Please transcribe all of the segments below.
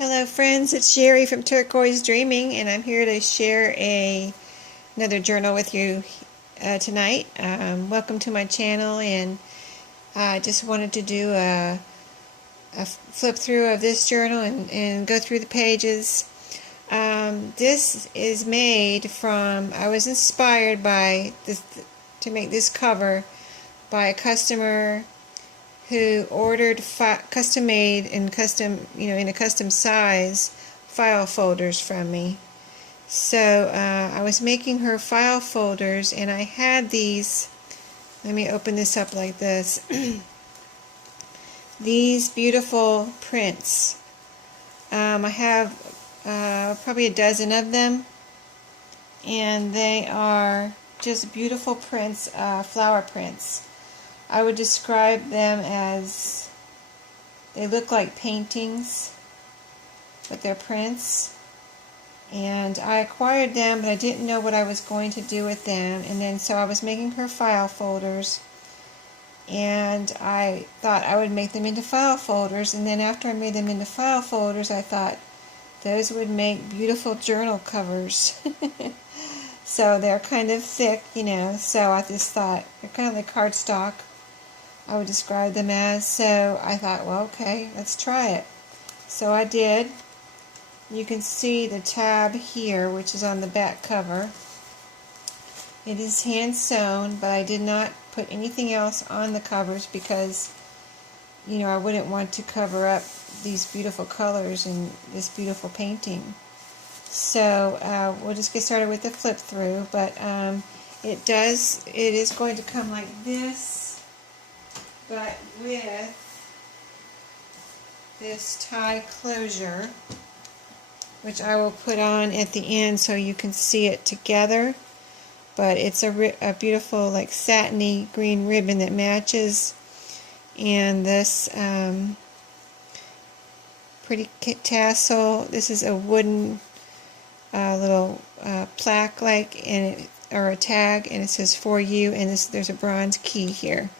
Hello friends, it's Sherry from Turquoise Dreaming, and I'm here to share another journal with you tonight. Welcome to my channel, and I just wanted to do a flip through of this journal and go through the pages. This is made from, I was inspired by this to make this cover by a customer who ordered custom made and custom, in a custom size file folders from me. So I was making her file folders, and I had these. Let me open this up like this. These beautiful prints. I have probably a dozen of them, and they are just beautiful prints, flower prints. I would describe them as, they look like paintings, but they're prints. And I acquired them, but I didn't know what I was going to do with them. And then so I was making her file folders, and I thought I would make them into file folders. And then after I made them into file folders, I thought those would make beautiful journal covers. So they're kind of thick, so I just thought they're kind of like cardstock, I would describe them as. So I thought, well, okay, let's try it. So I did. You can see the tab here, which is on the back cover. It is hand sewn, but I did not put anything else on the covers because, I wouldn't want to cover up these beautiful colors and this beautiful painting. So we'll just get started with the flip through, but it is going to come like this, but with this tie closure, which I will put on at the end so you can see it together. But it's a beautiful, like, satiny green ribbon that matches, and this pretty tassel. This is a wooden little plaque, or a tag, and it says "For You," and there's a bronze key here.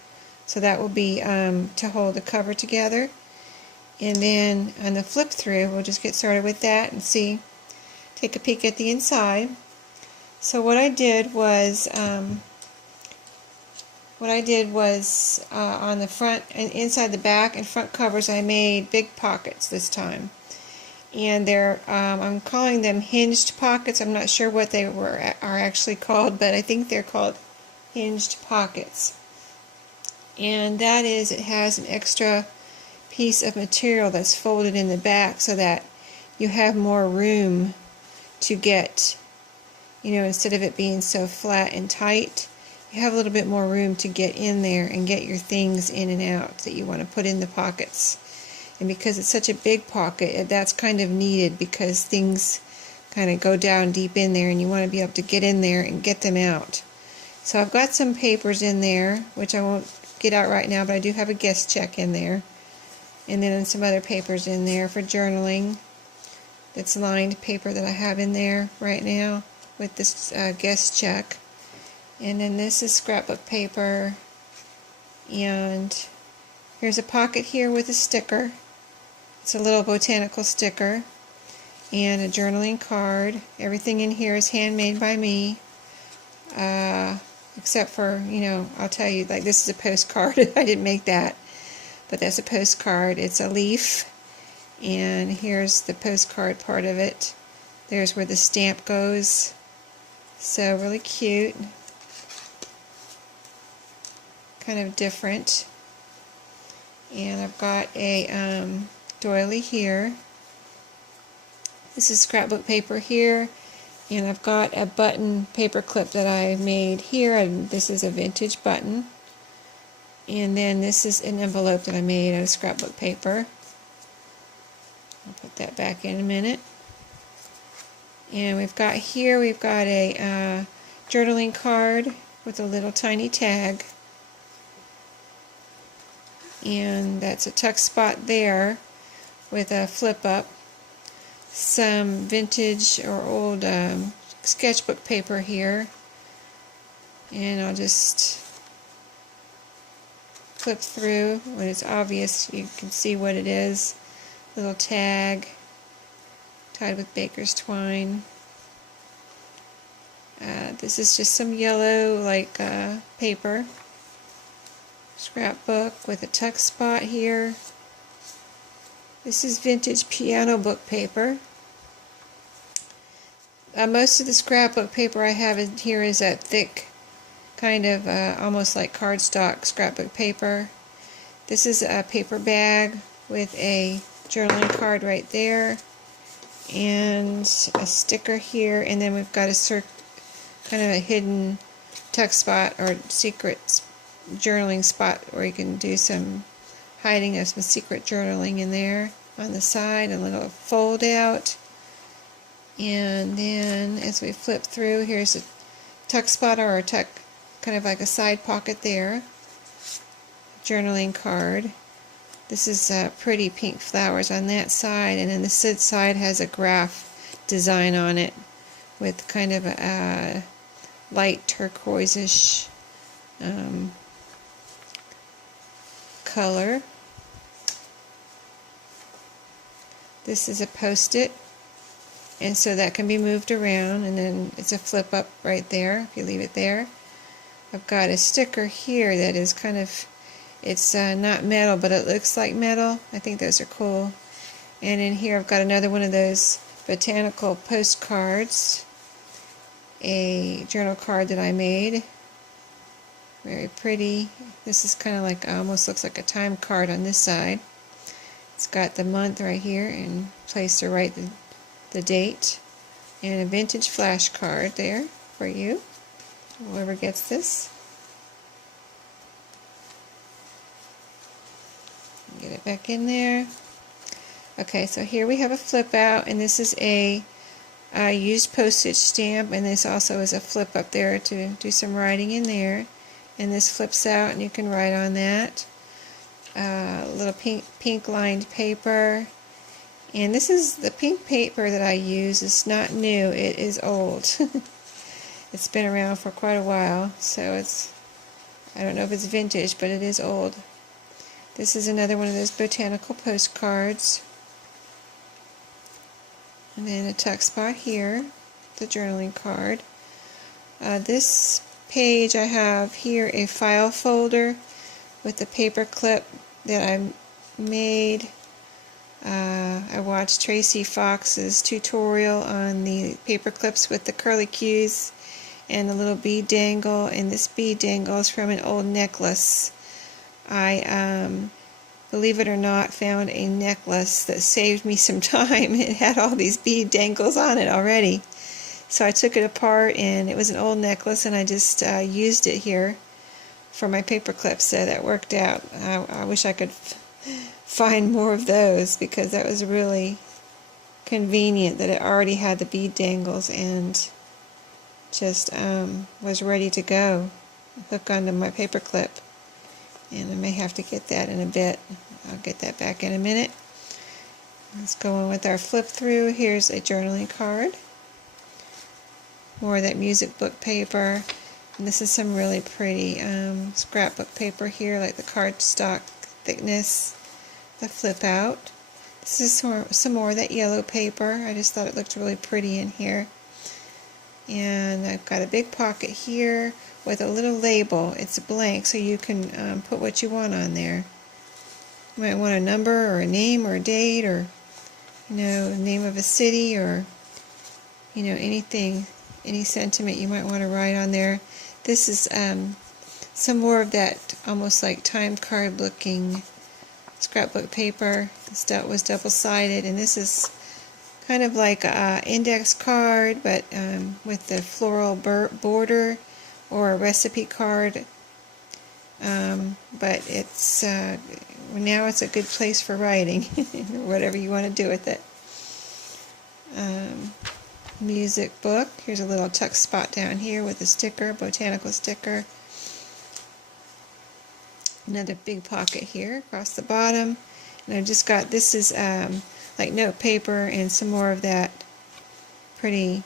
So that will be to hold the cover together. And then on the flip through, we'll just get started with that and take a peek at the inside. So what I did was, on the front and inside the back and front covers, I made big pockets this time. And I'm calling them hinged pockets. I'm not sure what they are actually called, but I think they're called hinged pockets. And that is, it has an extra piece of material that's folded in the back so that you have more room to get, instead of it being so flat and tight, you have a little bit more room to get in there and get your things in and out that you want to put in the pockets. And because it's such a big pocket, that's kind of needed because things kind of go down deep in there, and you want to be able to get in there and get them out. So I've got some papers in there, which I won't get out right now, but I do have a guest check in there. And then some other papers in there for journaling. That's lined paper that I have in there right now with this guest check. And then this is scrapbook paper. And here's a pocket here with a sticker. It's a little botanical sticker. And a journaling card. Everything in here is handmade by me. Except for, I'll tell you, like, this is a postcard. I didn't make that. But that's a postcard. It's a leaf. And here's the postcard part of it. There's where the stamp goes. So really cute. Kind of different. And I've got a doily here. This is scrapbook paper here. And I've got a button paper clip that I made here. And this is a vintage button. And then this is an envelope that I made out of scrapbook paper. I'll put that back in a minute. And we've got a journaling card with a little tiny tag. And that's a tuck spot there with a flip up. Some vintage or old sketchbook paper here. And I'll just flip through. When it's obvious, you can see what it is. Little tag. tied with baker's twine. This is just some yellow paper. Scrapbook with a tuck spot here. This is vintage piano book paper. Most of the scrapbook paper I have in here is that thick, kind of almost like cardstock scrapbook paper. This is a paper bag with a journaling card right there, and a sticker here, and then we've got a kind of a hidden tuck spot or secret journaling spot where you can do some hiding of some secret journaling in there on the side, a little fold out. And then as we flip through, here's a tuck spot or a tuck, kind of like a side pocket there. Journaling card. This is pretty pink flowers on that side, and then the side has a graph design on it with kind of a light turquoise-ish color. This is a Post-it, and so that can be moved around, and then it's a flip up right there if you leave it there. I've got a sticker here that is kind of, it's not metal, but it looks like metal. I think those are cool. And in here I've got another one of those botanical postcards, a journal card that I made. Very pretty. This is kind of like, almost looks like a time card on this side. It's got the month right here and place to write the date. And a vintage flashcard there for you, whoever gets this. Get it back in there. Okay, so here we have a flip out, and this is a used postage stamp, and this also is a flip up there to do some writing in there. And this flips out, and you can write on that. A little pink lined paper, and this is the pink paper that I use. It's not new, it is old. It's been around for quite a while, so it's, I don't know if it's vintage, but it is old. This is another one of those botanical postcards. And then a tuck spot here, the journaling card. This page I have here a file folder with the paper clip that I made. I watched Tracy Fox's tutorial on the paper clips with the curly cues and the little bead dangle, and this bead dangle is from an old necklace. I, believe it or not, found a necklace that saved me some time. It had all these bead dangles on it already. So I took it apart, and it was an old necklace, and I just used it here for my paper clips, so that worked out. I wish I could find more of those, because that was really convenient that it already had the bead dangles and just was ready to go, hook onto my paper clip. And I may have to get that in a bit. I'll get that back in a minute. Let's go on with our flip through. Here's a journaling card. More of that music book paper. And this is some really pretty scrapbook paper here, like the cardstock thickness. The flip out. This is some more of that yellow paper. I just thought it looked really pretty in here. And I've got a big pocket here with a little label. It's blank, so you can put what you want on there. You might want a number or a name or a date, or name of a city, or anything, any sentiment you might want to write on there. This is some more of that almost like time card looking scrapbook paper. This was double-sided, and this is kind of like an index card, but with the floral border, or a recipe card. But it's now it's a good place for writing, whatever you want to do with it. Music book. Here's a little tuck spot down here with a sticker, botanical sticker. Another big pocket here across the bottom. And I've just got, this is like note paper and some more of that pretty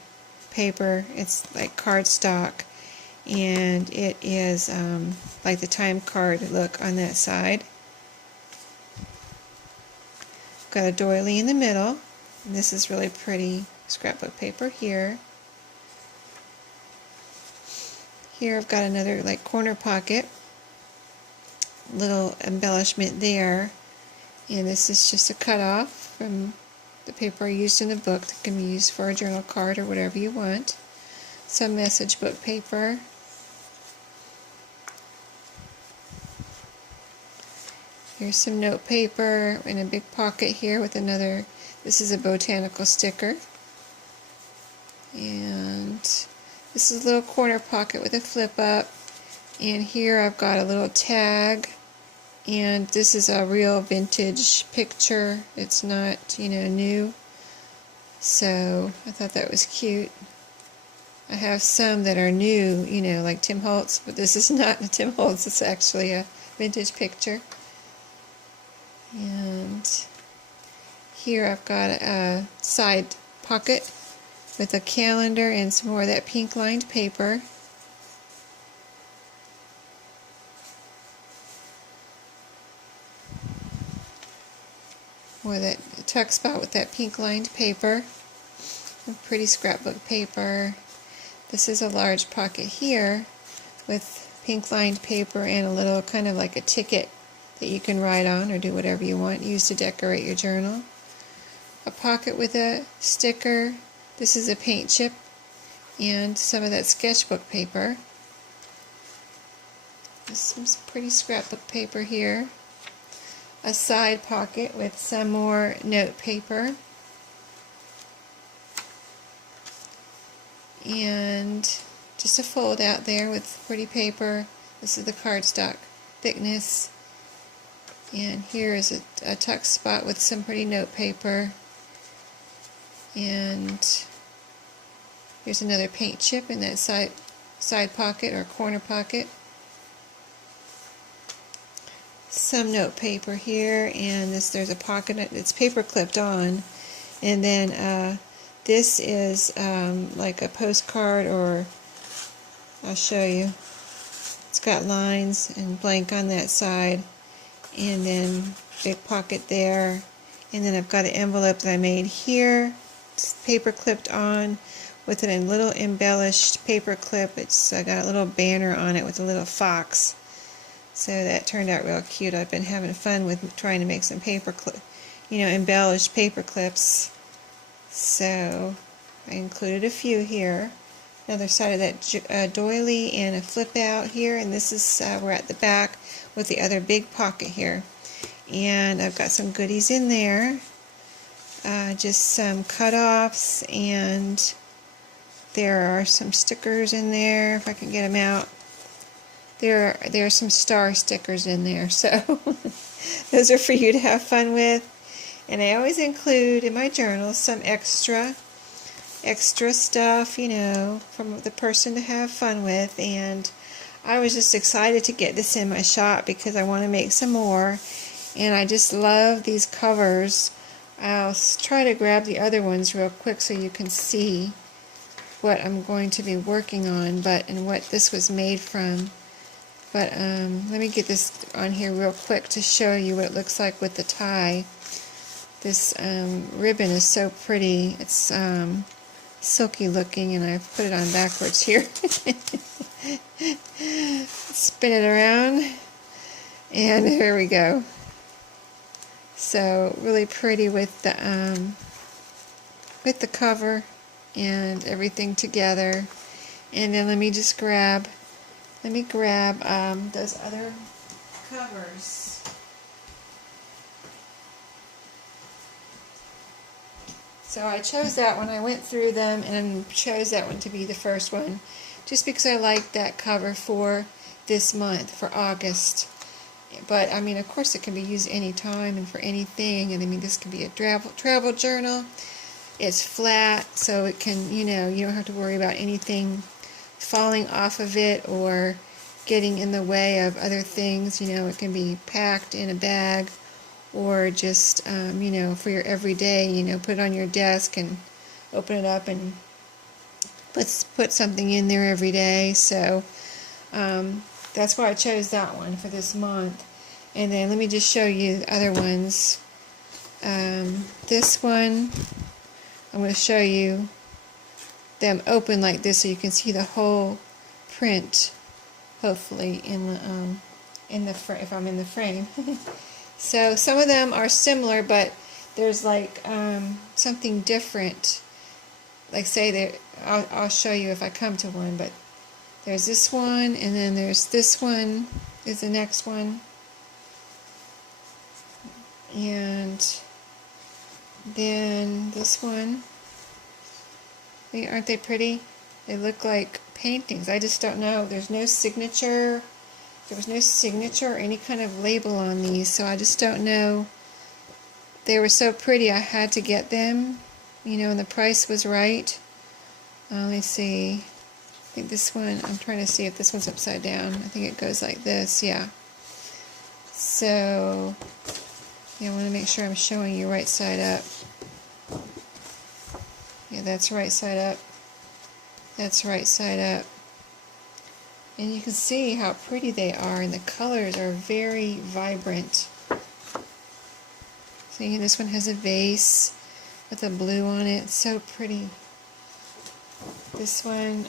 paper. It's like cardstock, and it is like the time card look on that side. Got a doily in the middle. And this is really pretty scrapbook paper here. Here I've got another like corner pocket, little embellishment there, and this is just a cutoff from the paper I used in the book that can be used for a journal card or whatever you want. Some message book paper. Here's some note paper in a big pocket here with another, this is a botanical sticker. And this is a little corner pocket with a flip up. And here I've got a little tag. And this is a real vintage picture. It's not, new. So I thought that was cute. I have some that are new, like Tim Holtz, but this is not a Tim Holtz. It's actually a vintage picture. And here I've got a side pocket with a calendar and some more of that pink lined paper. More of that tuck spot with that pink lined paper. A pretty scrapbook paper. This is a large pocket here with pink lined paper and a little kind of like a ticket that you can write on or do whatever you want, use to decorate your journal. A pocket with a sticker. This is a paint chip and some of that sketchbook paper. There's some pretty scrapbook paper here. A side pocket with some more note paper. And just a fold out there with pretty paper. This is the cardstock thickness. And here is a tuck spot with some pretty note paper. And here's another paint chip in that side pocket or corner pocket. Some note paper here, and there's a pocket. It's paper clipped on. And then this is like a postcard, or I'll show you. It's got lines and blank on that side. And then big pocket there, and then I've got an envelope that I made here. It's paper clipped on with a little embellished paper clip. It's got a little banner on it with a little fox, so that turned out real cute. I've been having fun with trying to make some embellished paper clips, so I included a few here. Another side of that doily and a flip out here, and this is we're at the back with the other big pocket here. And I've got some goodies in there, just some cutoffs, and there are some stickers in there if I can get them out. There are some star stickers in there, so those are for you to have fun with. And I always include in my journal some extra stuff, from the person to have fun with. And I was just excited to get this in my shop because I want to make some more, and I just love these covers. I'll try to grab the other ones real quick so you can see what I'm going to be working on, and what this was made from. But let me get this on here real quick to show you what it looks like with the tie. This ribbon is so pretty. It's silky looking, and I've put it on backwards here. Spin it around, and there we go. So really pretty with the cover and everything together. And then let me grab those other covers. So I chose that one. I went through them and chose that one to be the first one, just because I like that cover for this month, for August. But I mean, of course, it can be used anytime and for anything. And I mean, this can be a travel journal. It's flat, so it can, you don't have to worry about anything falling off of it or getting in the way of other things. It can be packed in a bag, or just, for your everyday, put it on your desk and open it up and put something in there every day. So that's why I chose that one for this month. And then let me just show you the other ones. This one I'm going to show you them open like this so you can see the whole print, hopefully in the if I'm in the frame. So some of them are similar, but there's like something different. Like say there, I'll show you if I come to one, but there's this one, and then there's this one is the next one, and then this one. Aren't they pretty? They look like paintings. I just don't know. There's no signature. There was no signature or any kind of label on these, so I just don't know. They were so pretty, I had to get them, you know, and the price was right. Let me see. I think this one, I'm trying to see if this one's upside down. I think it goes like this, yeah. So, yeah, I want to make sure I'm showing you right side up. Yeah, that's right side up. That's right side up. And you can see how pretty they are, and the colors are very vibrant. See, this one has a vase with a blue on it. It's so pretty. This one,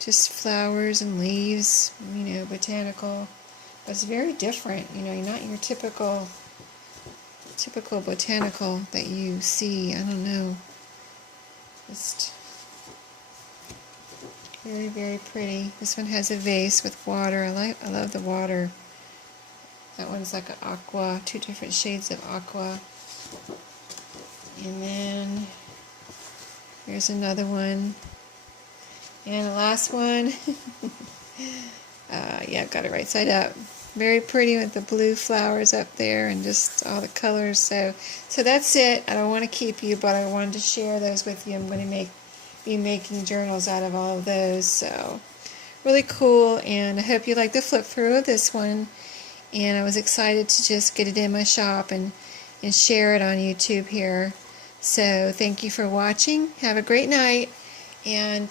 just flowers and leaves, you know, botanical. But it's very different, you know, not your typical botanical that you see. I don't know. Just very, very pretty. This one has a vase with water. I love the water. That one's like an aqua, 2 different shades of aqua. And then here's another one. And the last one. Yeah, I've got it right side up. Very pretty with the blue flowers up there and just all the colors. So that's it. I don't want to keep you, but I wanted to share those with you. I'm going to be making journals out of all of those. So really cool, and I hope you like the flip through of this one. And I was excited to just get it in my shop and share it on YouTube here. So thank you for watching. Have a great night, and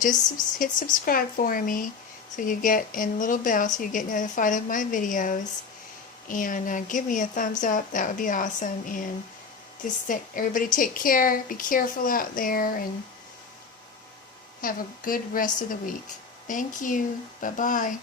just hit subscribe for me so you get in little bell so you get notified of my videos, and give me a thumbs up. That would be awesome. And just everybody take care, be careful out there, and have a good rest of the week. Thank you. Bye-bye.